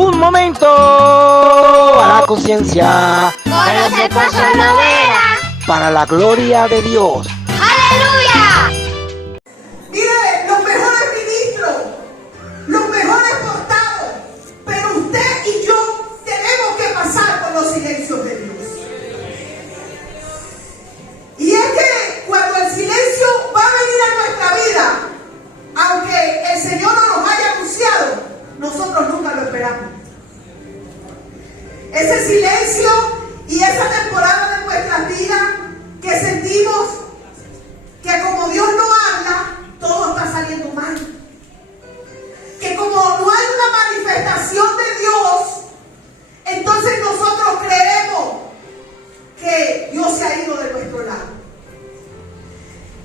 Un momento a la conciencia. Conoce Paso Lovera. Para la gloria de Dios. ¡Aleluya! Mire, los mejores ministros, los mejores portados, pero usted y yo tenemos que pasar por los silencios de Dios. Y es que cuando el silencio va a venir a nuestra vida, aunque el Señor no nos haya anunciado, nosotros nunca lo esperamos. Ese silencio y esa temporada de nuestras vidas que sentimos que como Dios no habla, todo está saliendo mal. Que como no hay una manifestación de Dios, entonces nosotros creemos que Dios se ha ido de nuestro lado.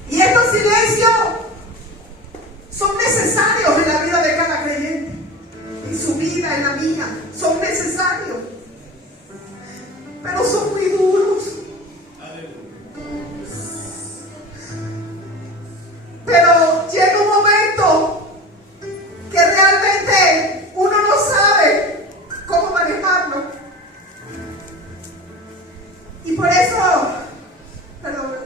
Y estos silencios son necesarios en la vida de cada creyente, en su vida, en la mía, son necesarios, pero son muy duros. Pero llega un momento que realmente uno no sabe cómo manejarlo. Y por eso, perdón.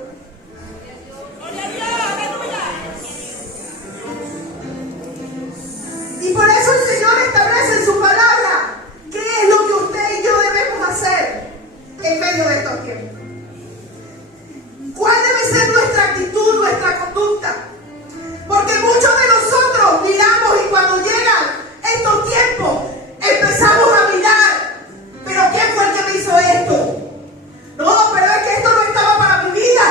Y por eso el Señor establece en su palabra qué es lo que usted y yo debemos hacer en medio de estos tiempos. ¿Cuál debe ser nuestra actitud, nuestra conducta? Porque muchos de nosotros miramos y cuando llegan estos tiempos empezamos a mirar, pero ¿quién fue el que me hizo esto? No, pero es que esto no estaba para mi vida,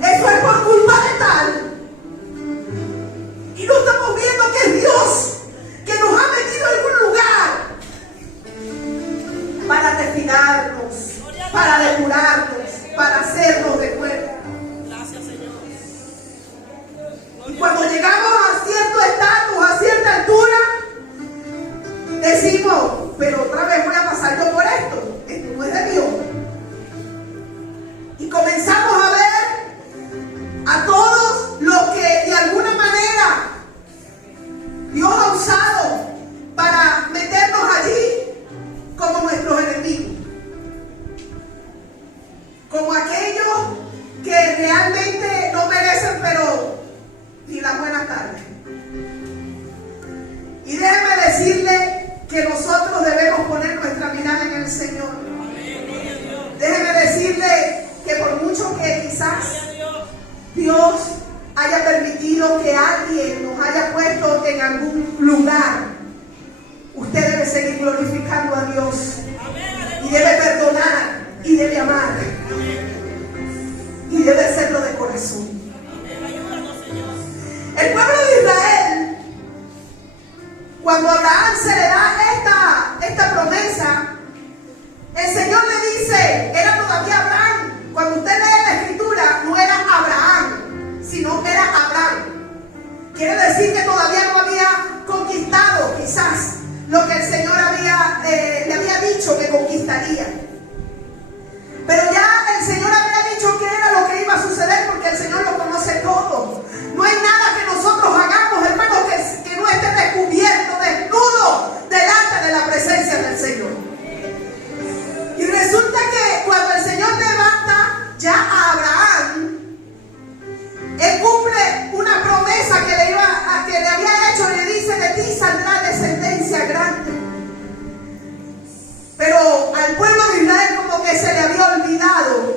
eso es por culpa de tal. Y no estamos viendo que es Dios que nos ha metido en un lugar para refinarnos, para depurarnos, para hacernos de cuerpo. Y cuando llegamos a cierto estatus, a cierta altura, decimos, pero otra vez voy a pasar yo por esto. Esto no es de Dios. Y comenzamos a ver a todos los que de alguna manera Dios ha usado para meternos allí como nuestros enemigos. Como aquellos que realmente no merecen, pero ni la buena tarde. Y déjeme decirle que nosotros debemos poner nuestra mirada en el Señor. Déjeme decirle que por mucho que quizás Dios haya permitido que alguien nos haya puesto en algún lugar, usted debe seguir glorificando a Dios. Y debe perdonar y debe amar. Y debe hacerlo de corazón. El pueblo de Israel, cuando a Abraham se le da esta promesa, el Señor le dice, era todavía Abraham. Cuando usted lee la escritura, no era Abraham, sino era Abraham. Quiere decir que todavía no había conquistado quizás lo que el Señor le había dicho que conquistaría. Pero ya el Señor había dicho que era lo que iba a suceder, porque el Señor lo conoce todo. No hay nada que nosotros hagamos, hermanos, que no esté descubierto, desnudo, delante de la presencia del Señor. Y resulta que cuando el Señor levanta ya a Abraham, Él cumple una promesa que le había hecho, y le dice, de ti saldrá descendencia grande. Pero al pueblo de Israel como que se le había olvidado,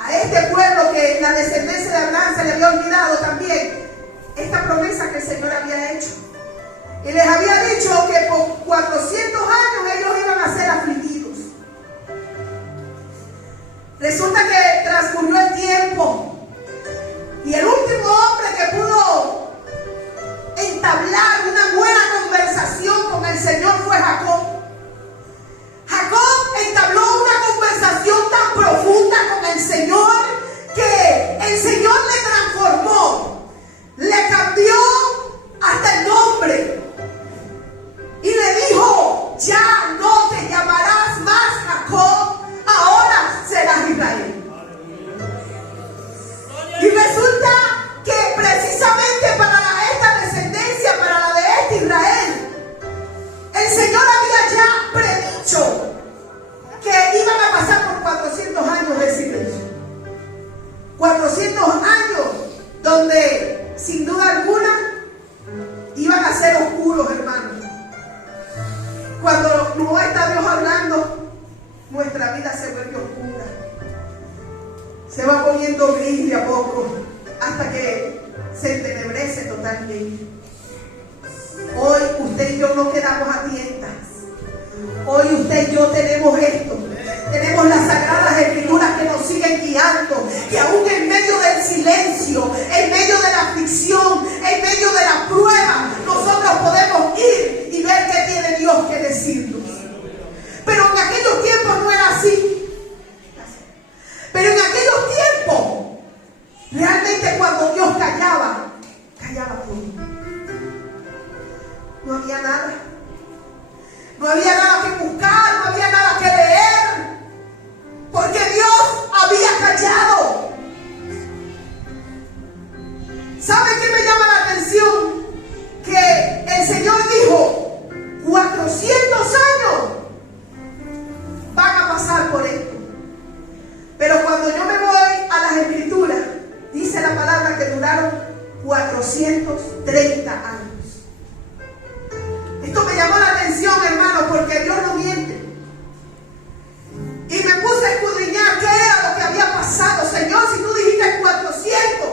a este pueblo que la descendencia de Abraham se le había olvidado también esta promesa que el Señor había hecho. Y les había dicho que por 400 años ellos iban a ser afligidos. Resulta que transcurrió el tiempo y el último hombre que pudo entablar una buena conversación con el Señor fue Jacob. Jacob entabló una conversación tan profunda con el Señor que el Señor le transformó, le cambió hasta el nombre y le dijo, ser oscuros, hermanos. Cuando no está Dios hablando, nuestra vida se vuelve oscura. Se va poniendo gris de a poco hasta que se entenebrece totalmente. Hoy usted y yo no quedamos a tientas. Hoy usted y yo tenemos esto. Tenemos las sagradas escrituras que nos siguen guiando. Que aún en medio del silencio, en medio de la aflicción, en medio de la prueba, nosotros podemos ir y ver qué tiene Dios que decirnos. Pero en aquellos tiempos no era así. Pero en aquellos tiempos, realmente cuando Dios callaba, callaba todo. No había nada. No había nada que buscar, no había nada que leer. Porque Dios había callado. ¿Saben qué me llama la atención? Que el Señor dijo, 400 años van a pasar por esto. Pero cuando yo me voy a las Escrituras, dice la palabra que duraron 430 años. Esto me llamó la atención, hermano, porque Dios no miente. Y me puse a escudriñar qué era lo que había pasado. Señor, si tú dijiste 400,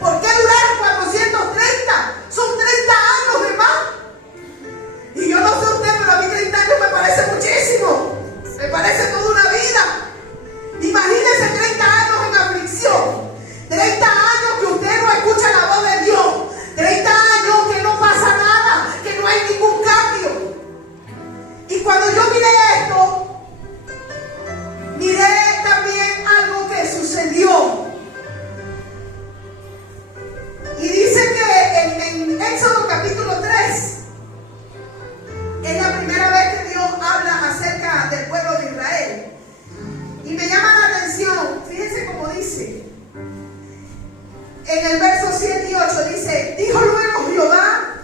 ¿por qué duraron 430? Son 30 años de más. Y yo no sé usted, pero a mí 30 años me parece muchísimo. Me parece toda una vida. Imagínense 30 años en aflicción. 30 años que usted no escucha la voz de Dios. 30 años que no pasa nada, que no hay ningún cambio. Y cuando yo miré esto, miré también algo que sucedió. Y dice que en Éxodo capítulo 3, es la primera vez que Dios habla acerca del pueblo de Israel. Y me llama la atención, fíjense cómo dice. En el verso 7 y 8 dice, dijo luego Jehová,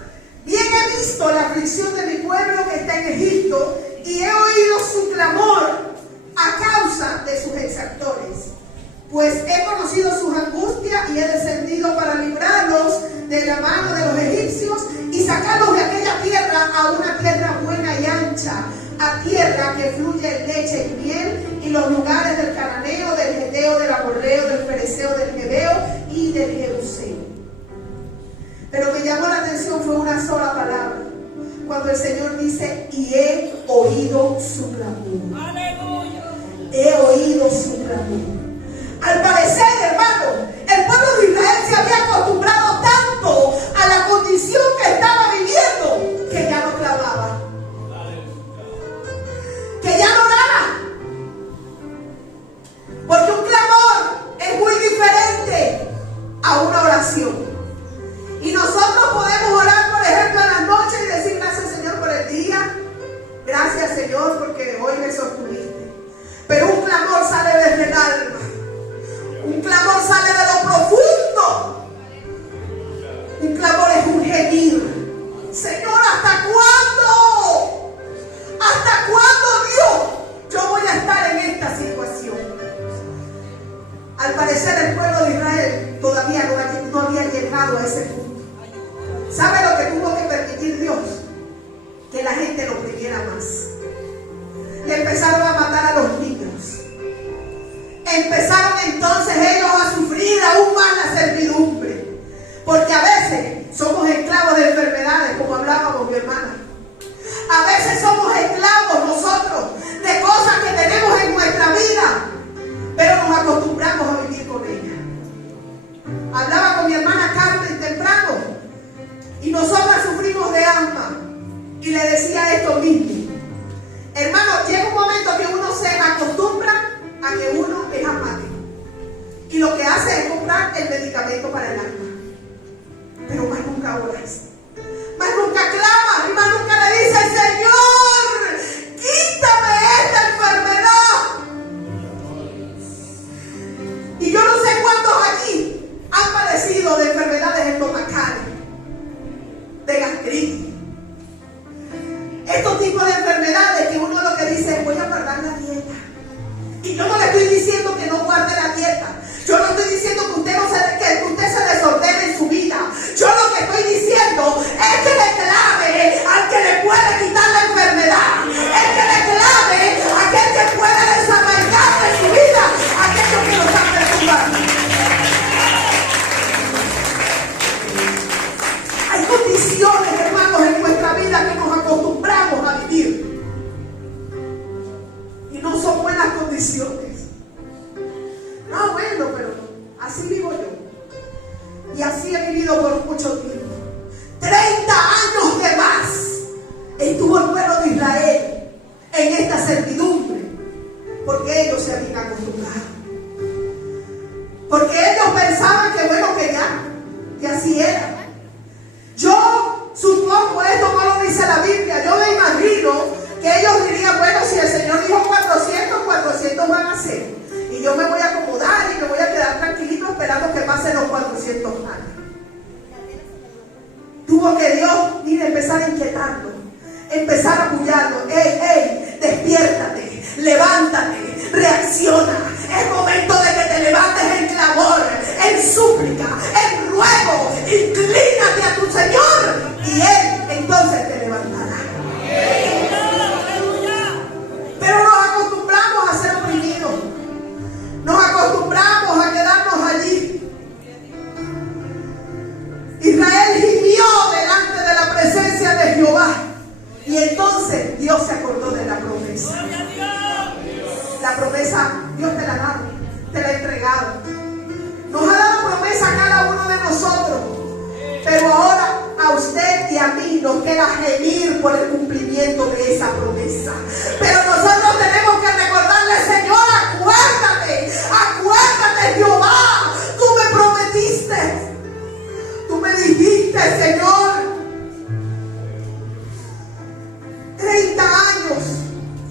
bien he visto la aflicción de mi pueblo que está en Egipto, y he oído su clamor a causa de sus exactores. Pues he conocido sus angustias y he descendido para librarlos de la mano de los egipcios y sacarlos de aquella tierra a una tierra buena y ancha, a tierra que fluye leche y miel, y los lugares del cananeo, del geteo, del amorreo, del fereceo, del jebeo y del jebuseo. Pero me llamó la atención, fue una sola palabra, cuando el Señor dice, y he oído su clamor. ¡Aleluya! He oído su clamor. Al parecer, hermano, el pueblo de Israel se había acostumbrado tanto a la condición que estaba viviendo, que ya no clamaba, que ya no oraba. Porque un clamor es muy diferente a una oración. Y nosotros podemos orar, por ejemplo, en las noches y decir gracias, Señor, por el día. Gracias, Señor, porque hoy me sostuviste. Pero un clamor sale desde el alma. Un clamor sale de lo profundo. Un clamor es un gemir. Señor, ¿hasta cuándo? ¿Hasta cuándo, Dios, yo voy a estar en esta situación? Al parecer el pueblo de Israel todavía no había llegado a ese punto. ¿Sabe lo que tuvo que permitir Dios? Que la gente lo oprimiera más. Le empezaron a matar a los niños. Empezaron entonces ellos a sufrir aún más la servidumbre. Porque a veces somos esclavos de enfermedades, como hablábamos mi hermana. A veces somos esclavos nosotros de cosas que tenemos en nuestra vida, pero nos acostumbramos a vivir con ella. Hablaba con mi hermana Carmen temprano y nosotras sufrimos de asma y le decía esto mismo. Hermano, llega un momento que uno se acostumbra a que uno es asmático y lo que hace es comprar el medicamento para el asma, pero más nunca oras, más nunca clamas y más nunca le dices, Señor, quítame esta enfermedad. Y yo no sé cuántos aquí han padecido de enfermedades estomacales, de gastritis, estos tipos de enfermedades que uno lo que dice es voy a guardar la dieta. Y yo no le estoy diciendo que no guarde la dieta. Yo no estoy diciendo que usted se desordene en su vida. Yo lo que estoy diciendo es que le clame empezar a apoyarlo. ¡Ey! Despiértate, levántate, reacciona. Es momento de que te levantes en clamor, en súplica, en ruego. Inclínate a tu Señor y Él entonces te levantará. Pero nos acostumbramos a ser oprimidos. Nos acostumbramos a quedarnos allí. Israel gimió delante de la presencia de Jehová. Y entonces Dios se acordó de la promesa. La promesa Dios te la ha dado, te la ha entregado. Nos ha dado promesa a cada uno de nosotros. Pero ahora a usted y a mí nos queda gemir por el cumplimiento de esa promesa. Pero nosotros tenemos que recordarle: Señor, acuérdate, Jehová, tú me prometiste, tú me dijiste, Señor. 30 años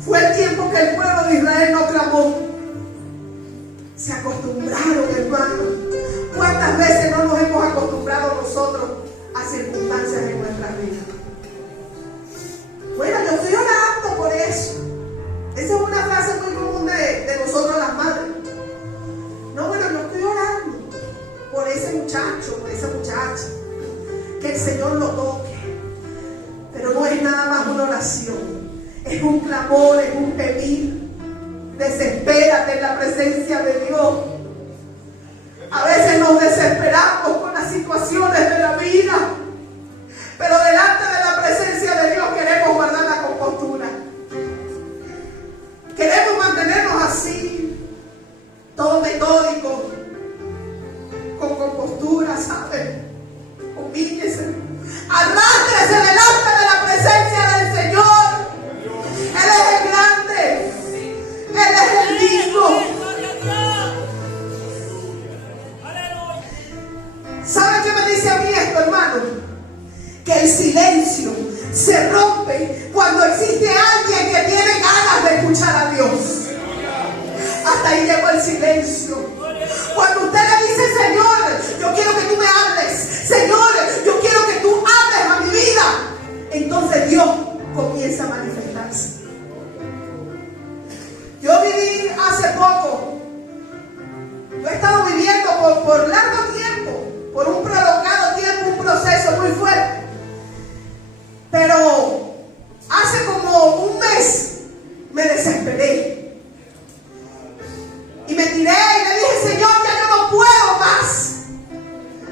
fue el tiempo que el pueblo de Israel no clamó. Se acostumbraron, hermano. ¿Cuántas veces no nos hemos acostumbrado nosotros a circunstancias en nuestra vida? Bueno, yo estoy orando por eso. Esa es una frase muy común de nosotros las madres. No, bueno, yo estoy orando por ese muchacho, por esa muchacha. Que el Señor lo toque. Pero no es nada más una oración. Es un clamor, es un pedir. Desespérate en la presencia de Dios. A veces nos desesperamos con las situaciones de la vida, pero delante de la presencia de Dios queremos guardar la compostura. Queremos mantenernos así, todo metódico, con compostura, ¿sabes? Humíllese, arrástrese delante de la presencia del Señor. Él es el grande, Él es el digno. ¿Sabe qué me dice a mí esto, hermano? Que el silencio se rompe cuando existe alguien que tiene ganas de escuchar a Dios. Hasta ahí llegó el silencio. Cuando usted le dice: Señor, yo quiero que tú me hables. Señor, yo quiero que tú hables a mi vida. Entonces Dios comienza a manifestarse. Yo viví hace poco. Yo he estado viviendo por largo tiempo, por un prolongado tiempo, un proceso muy fuerte. Pero hace como un mes me desesperé. Y me tiré y le dije: Señor, ya yo no puedo más.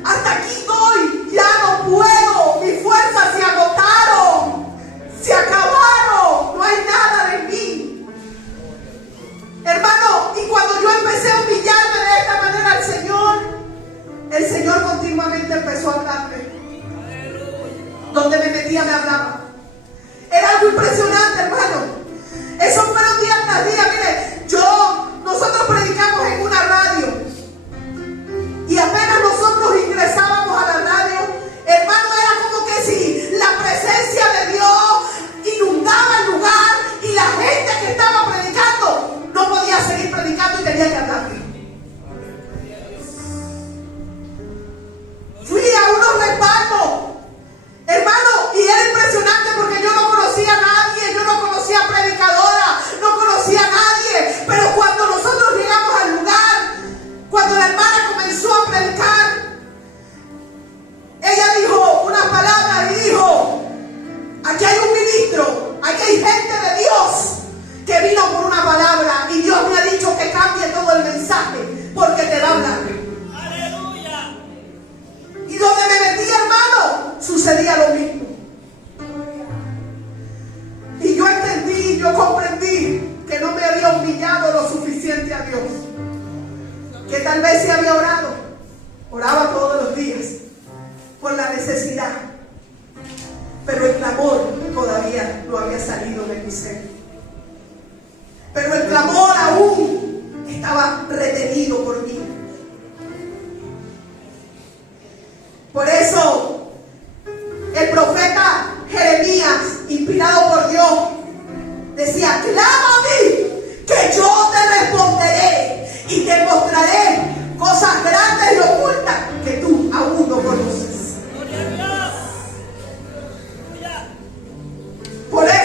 Hasta aquí doy, ya no puedo. Mis fuerzas se agotaron, se acabaron, no hay nada de mí. Hermano, y cuando yo empecé a humillarme de esta manera al Señor, el Señor continuamente empezó a hablarme. Donde me metía me hablaba. Era algo impresionante, hermano. Esos fueron días tras días. Mire, nosotros predicamos en una radio. Y apenas nosotros ingresábamos a la radio, hermano, era como que si la presencia de Dios inundaba el lugar y la gente que estaba predicando no podía seguir predicando y tenía que hablar. Fui a unos respaldos, hermano, y era impresionante porque yo no conocía a nadie, yo no conocía a predicadora, no conocía a nadie. Pero cuando nosotros llegamos al lugar, cuando la hermana comenzó a predicar, ella dijo una palabra y dijo: aquí hay un ministro, aquí hay gente de Dios que vino por una palabra y Dios me ha dicho que cambie todo el mensaje porque te va a hablar. ¡Aleluya! Y donde me metí, hermano, sucedía lo mismo. Y yo entendí, yo comprendí que no me había humillado lo suficiente a Dios. Que tal vez sí había oraba todos los días por la necesidad, pero el clamor todavía no había salido de mi ser. Pero el clamor aún estaba retenido por mí. Por eso el profeta Jeremías, inspirado por Dios, decía: clama a mí, que yo te responderé y te mostraré cosas grandes y ocultas que tú aún no conoces. Por eso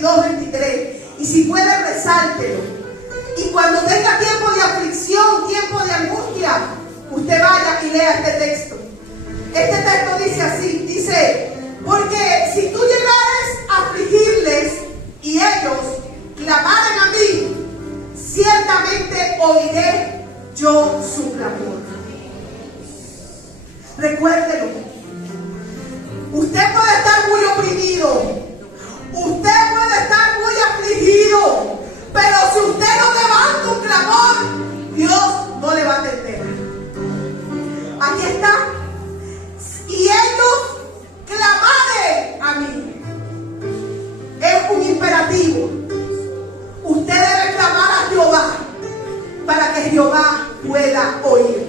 22-23. Y si puede, resáltelo. Y cuando tenga tiempo de aflicción, tiempo de angustia, usted vaya y lea este texto. Este texto dice así, dice: porque si tú llegares a afligirles y ellos clamaren a mí, ciertamente oiré yo su clamor. Recuérdelo. Usted puede estar muy oprimido, usted puede estar muy afligido, pero si usted no levanta un clamor, Dios no le va a atender. Aquí está. Y ellos clamaren a mí. Es un imperativo. Usted debe clamar a Jehová para que Jehová pueda oír.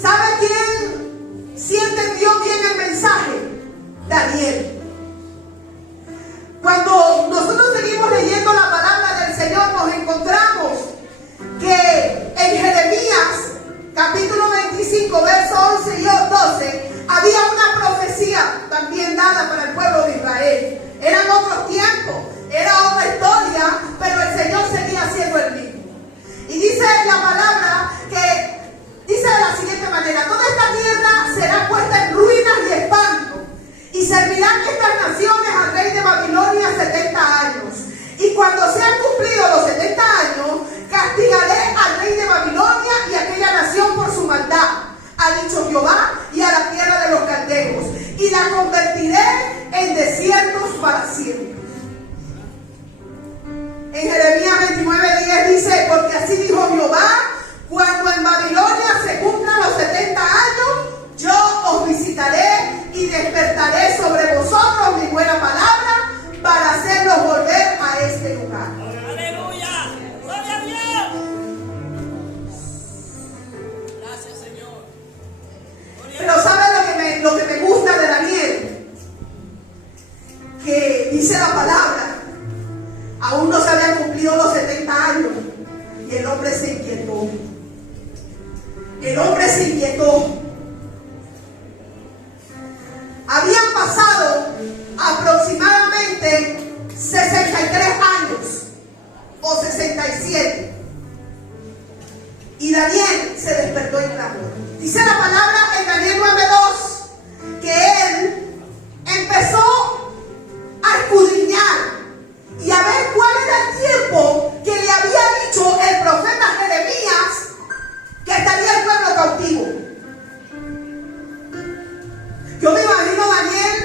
¿Sabe quién sí entendió bien el mensaje? Daniel. Cuando nosotros seguimos leyendo la palabra del Señor, nos encontramos que en Jeremías capítulo 25, versos 11 y 12, había una profecía también dada para el pueblo de Israel. Eran otros tiempos, era otra historia, pero el Señor seguía siendo el mismo. Y dice la palabra que dice de la siguiente manera: toda esta tierra será puesta en ruinas y espanto, y servirán estas naciones al rey de Babilonia 70 años. Y cuando sean cumplidos los 70 años, castigaré al rey de Babilonia y a aquella nación por su maldad, ha dicho Jehová, y a la tierra de los caldeos, y la convertiré en desiertos para siempre. En Jeremías 29:10 dice: porque así dijo Jehová, cuando en Babilonia se cumplan los 70 años, yo os visitaré y despertaré sobre vosotros mi buena palabra para hacerlos volver a este lugar. ¡Aleluya! ¡Gloria a Dios! Gracias, Señor. Pero ¿sabe lo que me gusta de Daniel? Que dice la palabra, aún no se habían cumplido los 70 años y el hombre se inquietó. El hombre se inquietó. Habían pasado aproximadamente 63 años o 67. Y Daniel se despertó en clamor. Dice la palabra en Daniel 9:2 que él empezó a escudriñar y a ver cuál era el tiempo que le había dicho el profeta Jeremías que estaría el pueblo cautivo. Yo me imagino a Daniel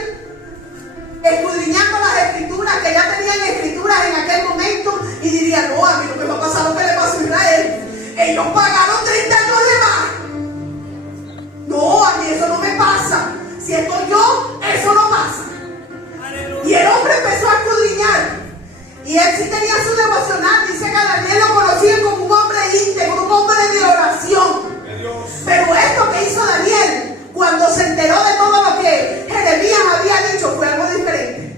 escudriñando las escrituras, que ya tenían escrituras en aquel momento, y diría: no, a mí no me va a pasar lo que le pasó a Israel. Ellos pagaron 30 años de más. No, a mí eso no me pasa. Si estoy yo, eso no pasa. Y el hombre empezó a escudriñar. Y él sí tenía su devocional. Dice que a Daniel lo conocían como un hombre íntegro, un hombre de oración. Pero esto que hizo Daniel, cuando se enteró de todo lo que Jeremías había dicho, fue algo diferente.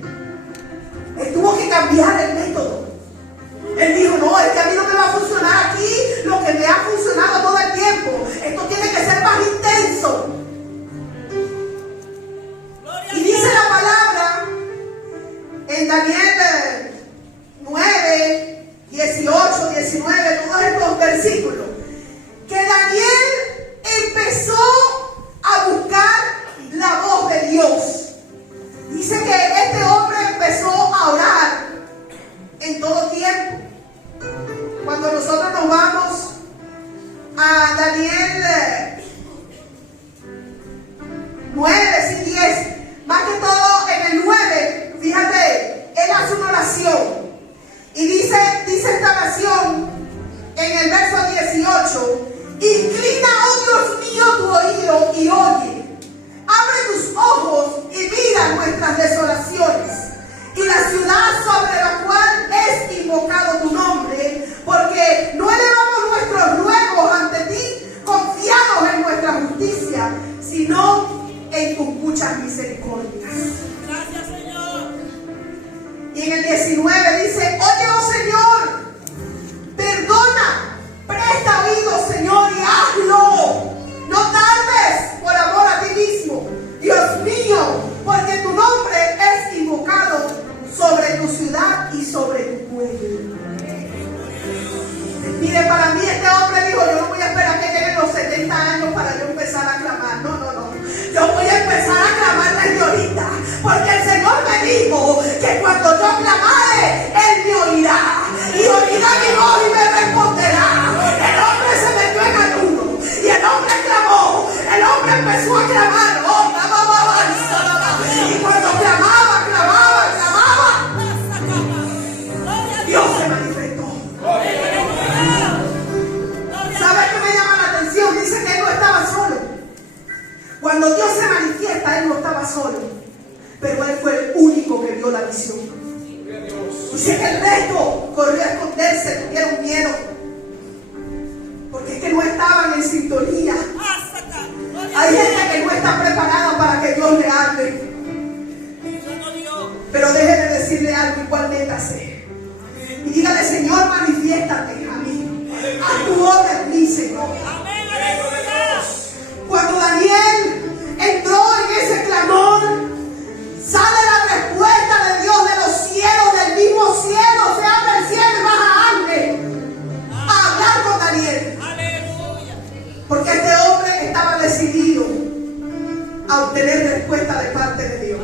Él tuvo que cambiar el método. Él dijo: no, es que a mí no me va a funcionar aquí lo que me ha funcionado todo el tiempo. Esto tiene que ser más intenso. Y dice la palabra en Daniel 9, 18, 19, todos estos versículos, que Daniel empezó a buscar la voz de Dios. Dice que este hombre empezó a orar en todo tiempo. Cuando nosotros nos vamos a Daniel 9 y 10, más que todo en el 9, fíjate, él hace una oración y dice esta oración en el verso 18: inclina, oh Dios mío, tu oído y oye, abre tus ojos y mira nuestras desolaciones y la ciudad sobre la cual es invocado tu nombre, porque no elevamos nuestros ruegos ante ti confiados en nuestra justicia, sino en tus muchas misericordias. Gracias, Señor. Y en el 19 dice: oye, oh Señor, perdona, presta oído, Señor, y hazlo. No tardes por amor a ti mismo, Dios mío, porque tu nombre es 70 años para yo empezar a clamar. No, no, no. Yo voy a empezar a clamar desde ahorita. Porque el Señor me dijo que cuando yo clamare, Él me oirá. Y oirá mi voz y me responderá. El hombre se metió en ayuno. Y el hombre clamó. El hombre empezó a clamar. Oh, y cuando clamaba, Dios se manifestó. ¿Sabe qué me llama la atención? Dice que Él no estaba solo. Cuando Dios se manifiesta, Él no estaba solo. Pero Él fue el único que vio la visión. Dice que el resto corrió a esconderse, tuvieron miedo. Porque es que no estaban en sintonía. Hay gente que no está preparada para que Dios le hable. Pero déjeme decirle algo, igual métase. Y dígale, Señor, manifiéstate a mí. A tu obra en mí, Señor. Cuando Daniel entró en ese clamor, sale la respuesta de Dios de los cielos, del mismo cielo. Se abre el cielo y baja ángel a hablar con Daniel. Porque este hombre estaba decidido a obtener respuesta de parte de Dios.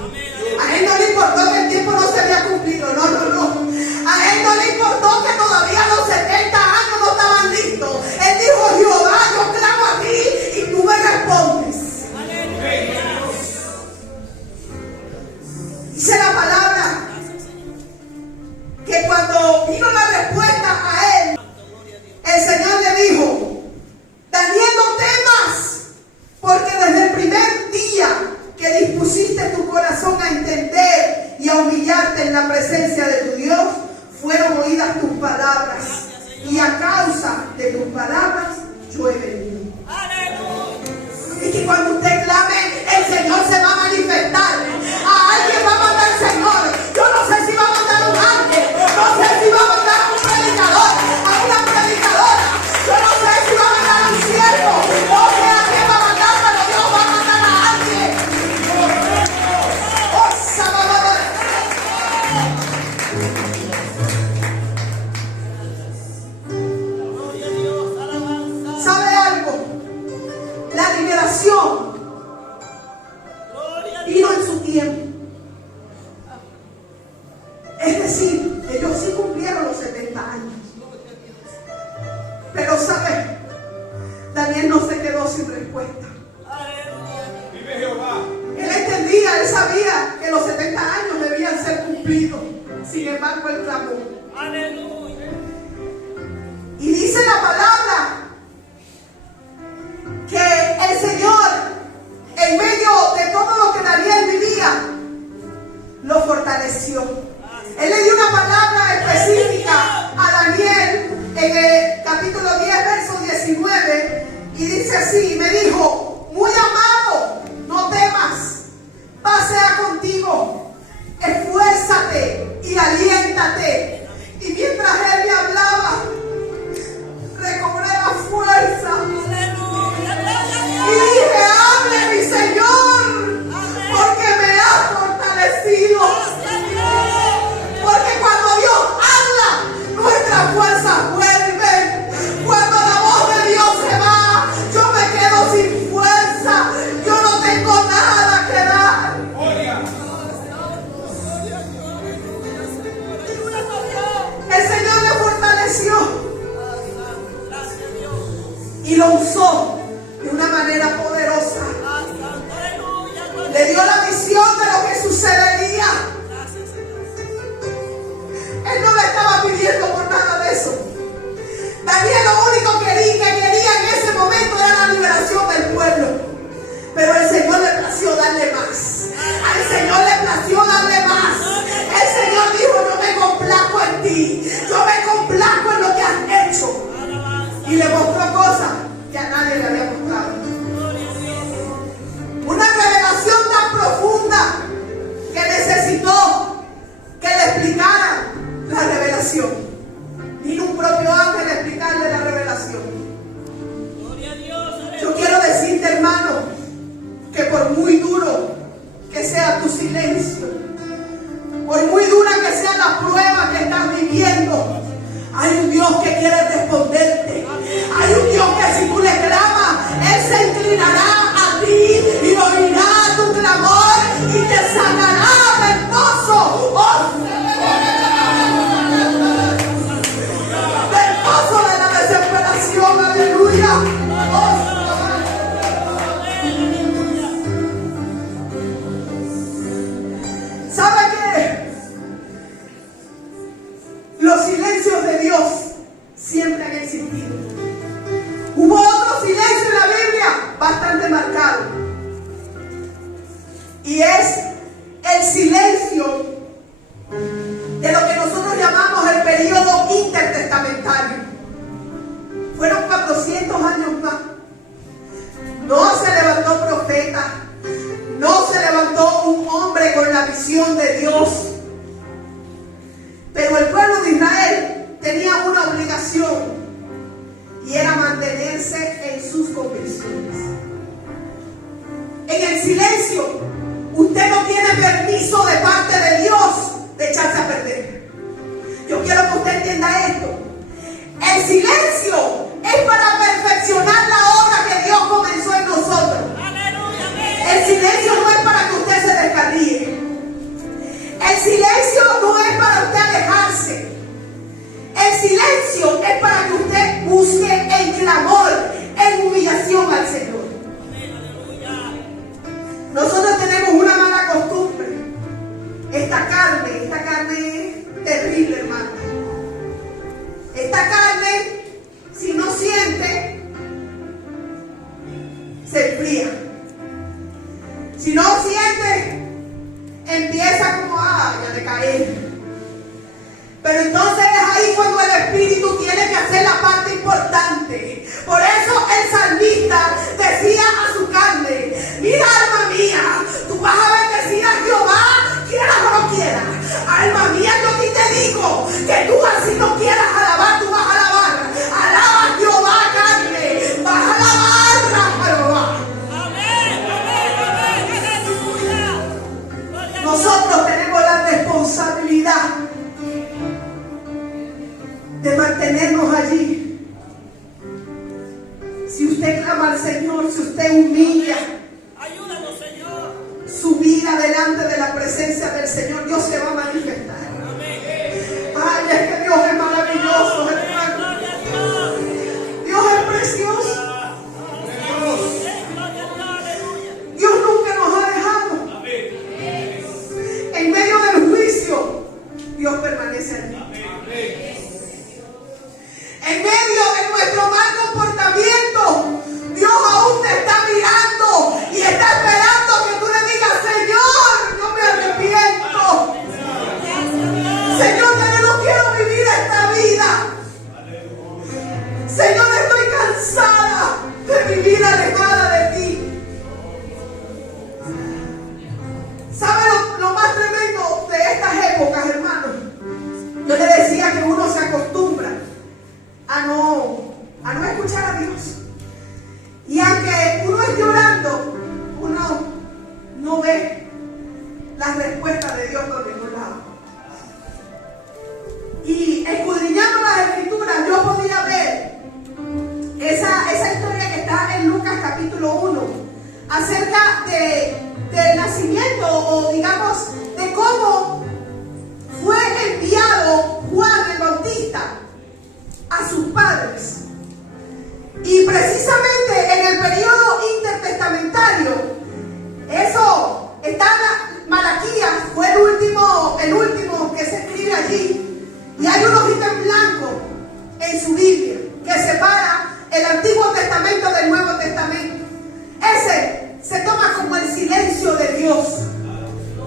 A él no le importó que el tiempo no se había cumplido. No, no, no. A él no le importó que todavía los 70 años no estaban listos. Él dijo, Jehová, yo clamo a ti y tú me respondes. Dice la palabra que cuando vino la respuesta a él, el Señor le dijo, Daniel, no temas, porque desde el primer día que dispusiste tu corazón a entender y a humillarte en la presencia de tu Dios, fueron oídas tus palabras, y a causa de tus palabras yo he venido. Y que cuando usted clame, el Señor se va a manifestar. A alguien va a mandar el Señor. Yo no sé si va a mandar un ángel, no sé si va a mandar a un predicador, a una predicadora. Yo no sé si va a mandar a un siervo, no sé a quién va a mandar, pero Dios va a mandar a alguien. Oh, ¿sabe algo? La liberación vino en su tiempo. Es decir, ellos sí cumplieron los 70 años. Pero ¿sabe? Daniel no se quedó sin respuesta. Él entendía, él sabía que los 70 años debían ser cumplidos. Sin embargo, él clamó. Y dice la palabra que el Señor, en medio de todo lo que Daniel vivía, lo fortaleció. Él le dio una palabra específica a Daniel en el capítulo 10, verso 19, y dice así, me dijo, muy amado, no temas, paz sea contigo, esfuérzate y aliéntate. Y mientras él me hablaba, recobré la fuerza. Y dije, hable mi Señor, porque me ha fortalecido. Porque cuando Dios habla, nuestra fuerza vuelve. Cuando la voz de Dios se va, yo me quedo sin fuerza. Yo no tengo nada que dar. El Señor le fortaleció y lo usó de una manera poderosa. Le dio la visión de lo que sucedería. Él no le estaba pidiendo por nada de eso. Daniel lo único que quería en ese momento era la liberación del pueblo. Pero el Señor le plació darle más. Al Señor le plació darle más. El Señor dijo, yo me complazco en ti. Yo me complazco en lo que has hecho. Y le mostró cosas que a nadie le había mostrado. Una revelación tan profunda que necesitó que le explicaran la revelación. Vino un propio ángel a explicarle la revelación. Yo quiero decirte, hermano, que por muy duro que sea tu silencio, por muy dura que sea la prueba que estás viviendo, hay un Dios que quiere responderte. Hay un Dios que si tú le clamas, Él inclinará a ti y oirá tu clamor y te sacará del pozo. Del pozo de la desesperación. Aleluya. ¿Sabe qué? Los silencios de Dios siempre han existido. Hubo otro silencio en la Biblia bastante marcado. Y es el silencio de lo que nosotros llamamos el periodo intertestamentario. Fueron 400 años más. No se levantó profeta. No se levantó un hombre con la visión de Dios. Pero el pueblo de Israel tenía una obligación. Y era mantenerse en sus convicciones. En el silencio, usted no tiene permiso de parte de Dios de echarse a perder. Yo quiero que usted entienda esto. El silencio es para perfeccionar la obra que Dios comenzó en nosotros. El silencio no es para que usted se descarríe. El silencio no es para usted alejarse. El silencio es para que usted busque en clamor, en humillación al Señor. Nosotros tenemos una mala costumbre. Esta carne es terrible, hermano. Esta carne, si no siente, se enfría. Si no siente, empieza como a decaer. Pero entonces es ahí cuando el Espíritu tiene que hacer la parte importante. Por eso el salmista decía a su carne: mira, alma mía, tú vas a bendecir a Jehová, quieras o no quieras. Alma mía, yo a ti te digo que tú así no quieras alabar, tú vas a alabar. Alaba a Jehová, carne, vas a alabar a Jehová. Nosotros tenemos la responsabilidad de mantenernos allí. Si usted clama al Señor, si usted humilla su vida delante de la presencia del Señor, Dios se va a manifestar. Ay, es que Dios es maravilloso, hermano. Dios es precioso. Dios nunca nos ha dejado. En medio del juicio, Dios permanece allí. En medio de nuestro mal comportamiento, Dios aún te está mirando y está esperando que tú le digas: Señor, yo me arrepiento. Señor, ya yo no quiero vivir esta vida. Señor, estoy cansada de vivir alejada de ti. ¿Sabe lo más tremendo de estas épocas, hermanos? Yo le decía que uno se acostumbra a no escuchar a Dios. Y aunque uno esté orando, uno no ve las respuestas de Dios por ningún lado. Y escudriñando las Escrituras, yo podía ver esa historia que está en Lucas capítulo 1, acerca del nacimiento, o digamos, de cómo fue enviado Juan el Bautista a sus padres. Y precisamente en el periodo intertestamentario, eso está en Malaquías, fue el último que se escribe allí. Y hay una hojita en blanco en su Biblia que separa el Antiguo Testamento del Nuevo Testamento. Ese se toma como el silencio de Dios.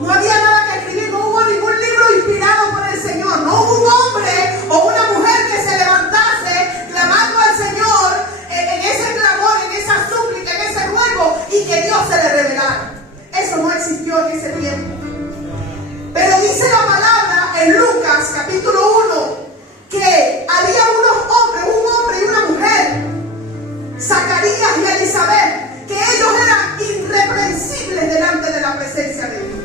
No había nada que escribir, no hubo ningún libro inspirado por el Señor. No hubo un hombre o una mujer que se levantase clamando al Señor en ese clamor, en esa súplica, en ese ruego, y que Dios se le revelara. Eso no existió en ese tiempo. Pero dice la palabra en Lucas capítulo 1 que había unos hombres, un hombre y una mujer, Zacarías y Elizabeth, que ellos eran irreprensibles delante de la presencia de Dios.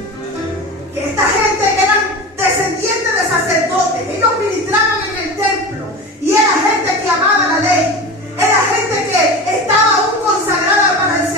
Que esta gente eran descendientes de sacerdotes, ellos ministraban en el templo y era gente que amaba la ley, era gente que estaba aún consagrada para el Señor.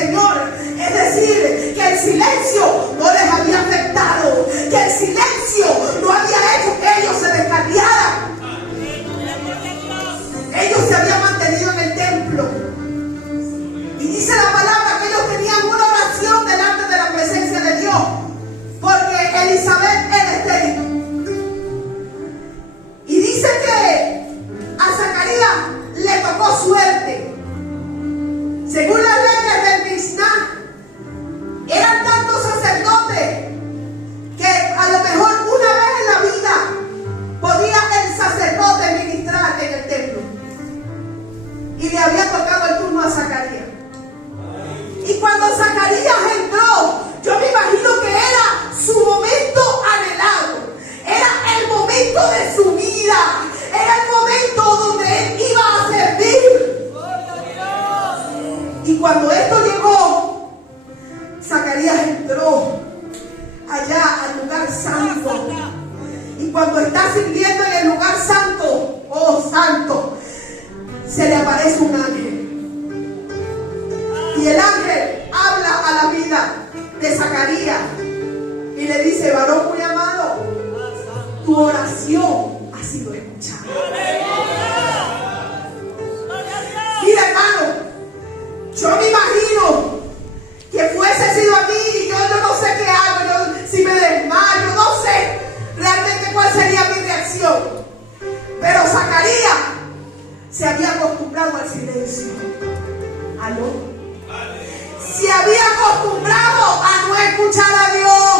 cuando está sirviendo en el lugar santo, oh santo, se le aparece un ángel. Y el ángel habla a la vida de Zacarías y le dice: varón muy amado, tu oración ha sido escuchada. Mira, hermano, yo me imagino que fuese sido a mí y yo no sé qué hago, si me desmayo, no sé realmente cuál sería mi reacción. Pero Zacarías se había acostumbrado al silencio. ¿Aló? Se había acostumbrado a no escuchar a Dios.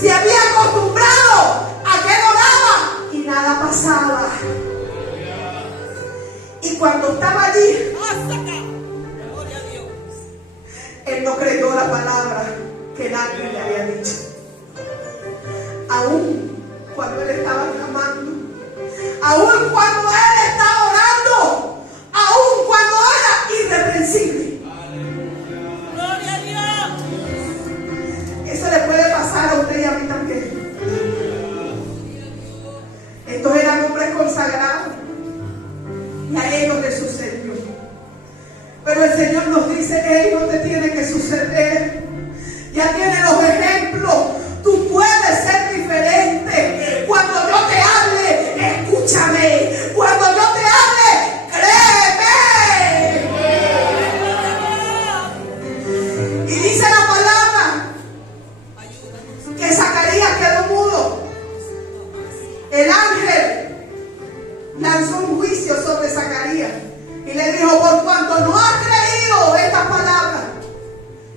Se había acostumbrado a que él oraba y nada pasaba. Y cuando estaba allí, él no creyó la palabra que el ángel le había dicho. Aún cuando él estaba clamando, aún cuando él estaba orando, aún cuando era irreprensible. Gloria a Dios. Eso le puede pasar a usted y a mí también. Estos eran hombres consagrados y a ellos les sucedió. Pero el Señor nos dice: hey, no te tiene que suceder. Ya tiene los ejemplos. Tú puedes ser diferente. Cuando yo te hable, escúchame. Cuando yo te hable, créeme. Y dice la palabra que Zacarías quedó mudo. El ángel lanzó un juicio sobre Zacarías y le dijo: por cuanto no has creído estas palabras,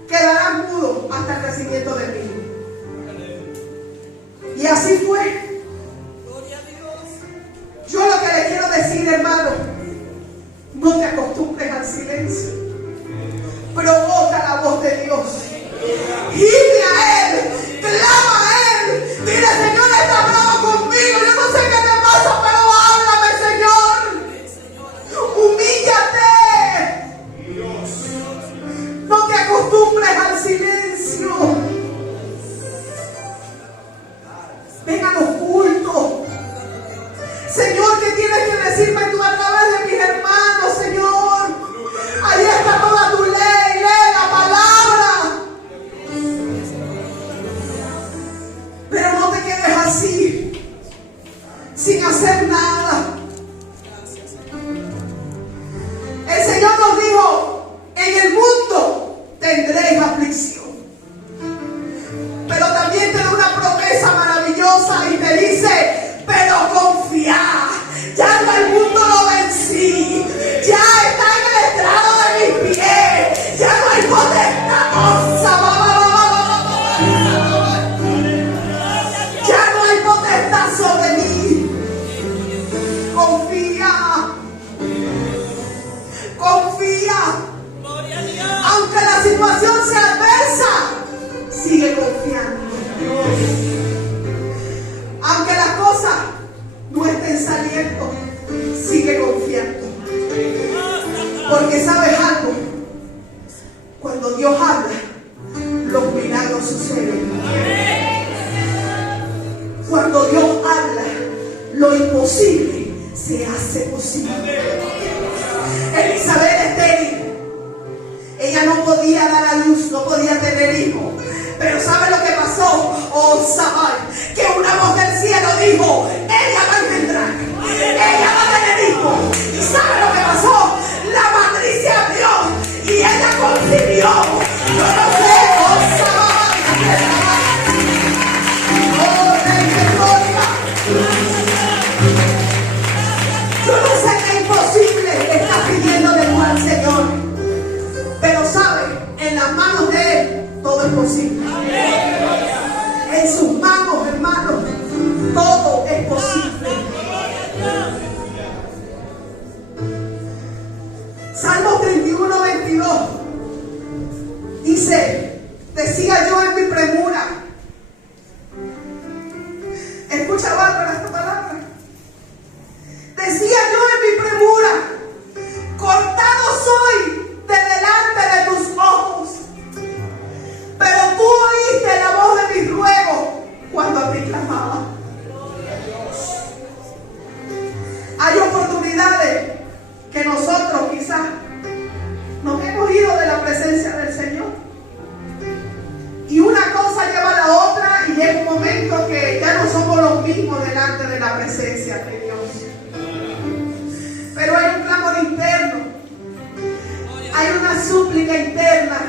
quedarás mudo hasta el crecimiento del niño. Y así fue. Gloria a Dios. Yo lo que le quiero decir, hermano, no te acostumbres al silencio. Provoca la voz de Dios. Gime a Él, clama a Él. Dile: Señor, está bravo conmigo. Yo no sé qué te pasa, pero háblame, Señor. Humíllate. No te acostumbres al silencio. Ven a los cultos. Señor, ¿qué tienes que decirme tú a través de mis hermanos, Señor? Ahí está toda tu ley. Lee la palabra. Pero no te quedes así, sin hacer nada. El Señor nos dijo: en el mundo tendréis aflicción. Pero también te da una promesa maravillosa y te dice: pero confía, ya no el mundo lo vencí, ya está en el estrado de mis pies, ya no hay potestad, ya no hay potestad sobre mí. Confía, confía. Gloria a Dios. Aunque la situación sea adversa, sigue confiando. Aunque las cosas no estén saliendo, sigue confiando. Porque sabes algo, cuando Dios habla, los milagros suceden. Cuando Dios habla, lo imposible se hace posible. Elizabeth estéril. Ella no podía dar a luz, no podía tener hijos. Pero ¿sabe lo que pasó? Oh, Sabay, que una voz del cielo dijo: ella va a engendrar, ella va a tener hijos. ¿Y sabe lo que pasó? La matriz se abrió y ella concibió. Yo no sé, oh, Sabay, oh, Rey de Gloria. Yo no sé qué imposible está pidiéndole al Señor. Pero sabe, en las manos de Él todo es posible. En sus manos, hermanos, todo es posible. Salmo 31, 22 dice: decía yo en mi premura. Escucha, Bárbara, esta palabra. Decía yo en mi premura: cortado soy de delante de tus ojos. Pero tú oíste la voz de mis ruegos cuando a ti clamaba. mismo delante de la presencia de Dios. Pero hay un clamor interno, hay una súplica interna,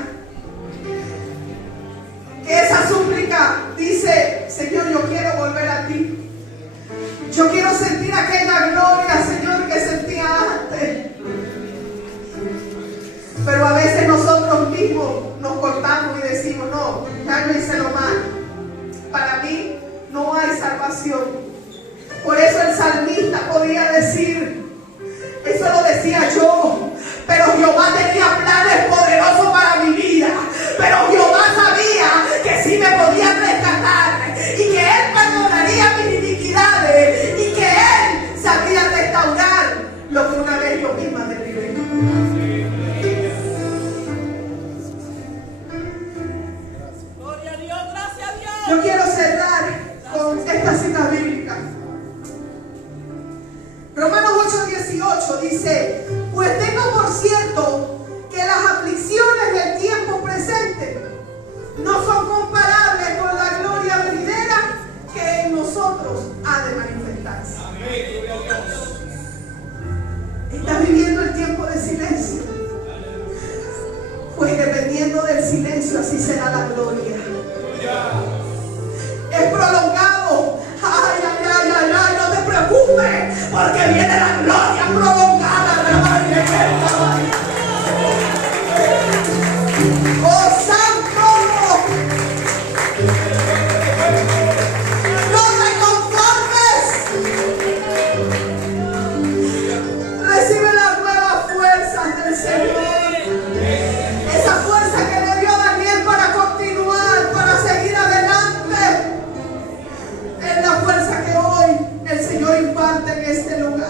que esa súplica dice: Señor, yo quiero volver a ti. Yo quiero sentir aquella gloria, Señor, que sentía antes. Pero a veces nosotros mismos nos cortamos y decimos: no, ya yo hice lo malo. Para mí no hay salvación. Por eso el salmista podía decir, eso lo decía yo: pero Jehová tenía planes poderosos para mi vida. Pero Jehová sabía que sí me podía rescatar y que Él perdonaría mis iniquidades y que Él sabría restaurar lo que una vez yo misma derribé. Gloria a Dios, gracias a Dios. Yo quiero cerrar con esta cita bíblica. Romanos 8:18 dice: pues tengo por cierto que las aflicciones del tiempo presente no son comparables con la gloria venidera que en nosotros ha de manifestarse. ¿Estás viviendo el tiempo de silencio? Pues dependiendo del silencio, así será la gloria. Es prolongado. Ay, ay, ay, ay, ay, no te preocupes, porque viene la gloria prolongada. ¡Oh, santo! ¡No te conformes! Recibe las nuevas fuerzas del Señor. Esa fuerza que le dio a Daniel para continuar, para seguir adelante, es la fuerza que hoy el Señor imparte en este lugar.